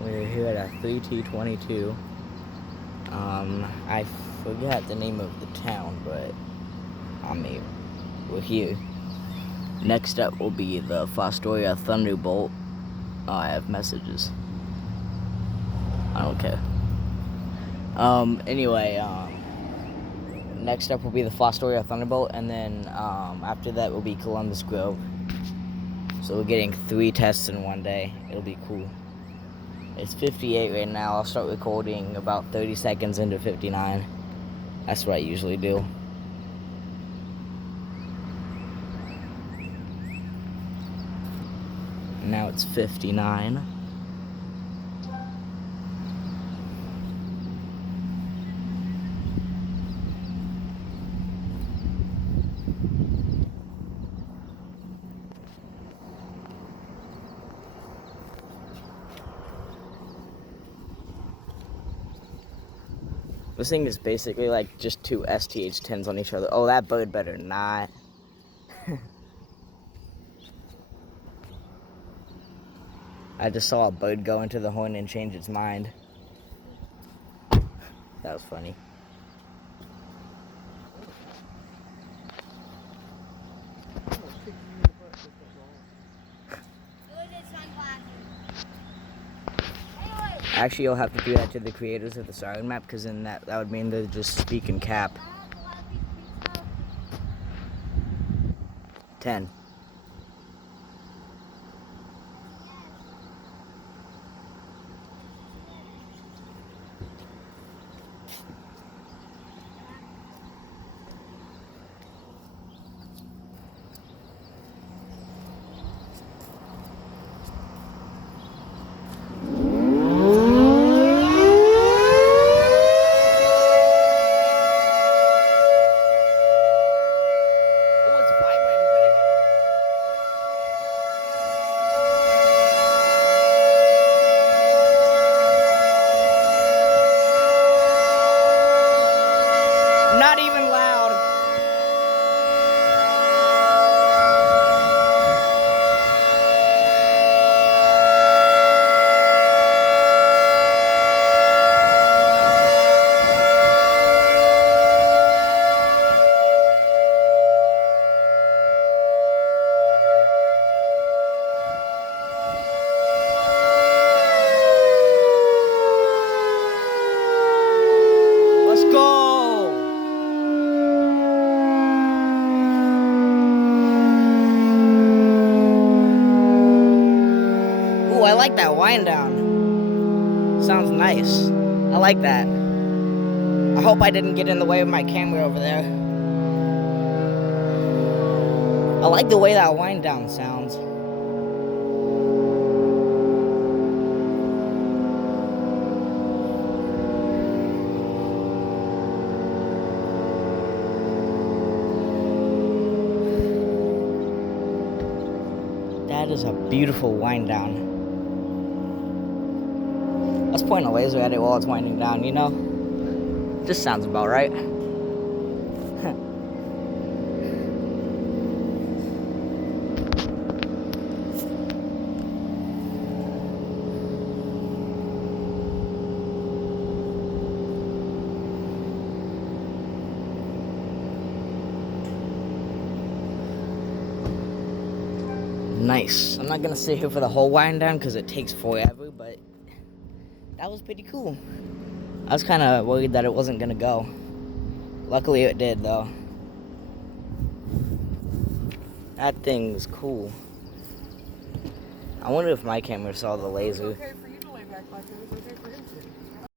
We're here at a 3T22. I forgot the name of the town, but we're here. Next up will be the Fostoria Thunderbolt. Oh, I have messages. I don't care. Next up will be the Fostoria Thunderbolt, and then after that will be Columbus Grove. So we're getting 3 tests in one day. It'll be cool. It's 58 right now. I'll start recording about 30 seconds into 59. That's what I usually do. Now it's 59. This thing is basically like just 2 STH-10s on each other. Oh, that bird better not. I just saw a bird go into the horn and change its mind. That was funny. Actually, you'll have to do that to the creators of the Siren map, because then that would mean they're just speaking cap. 10. Not even loud. Let's go. I like that wind down. Sounds nice. I like that. I hope I didn't get in the way of my camera over there. I like the way that wind down sounds. That is a beautiful wind down. Let's point a laser at it while it's winding down, you know? This sounds about right. Nice. I'm not gonna sit here for the whole wind down because it takes forever, but that was pretty cool. I was kind of worried that it wasn't gonna go. Luckily it did, though. That thing's cool. I wonder if my camera saw the laser. It's okay for you to lay back like it was okay for him.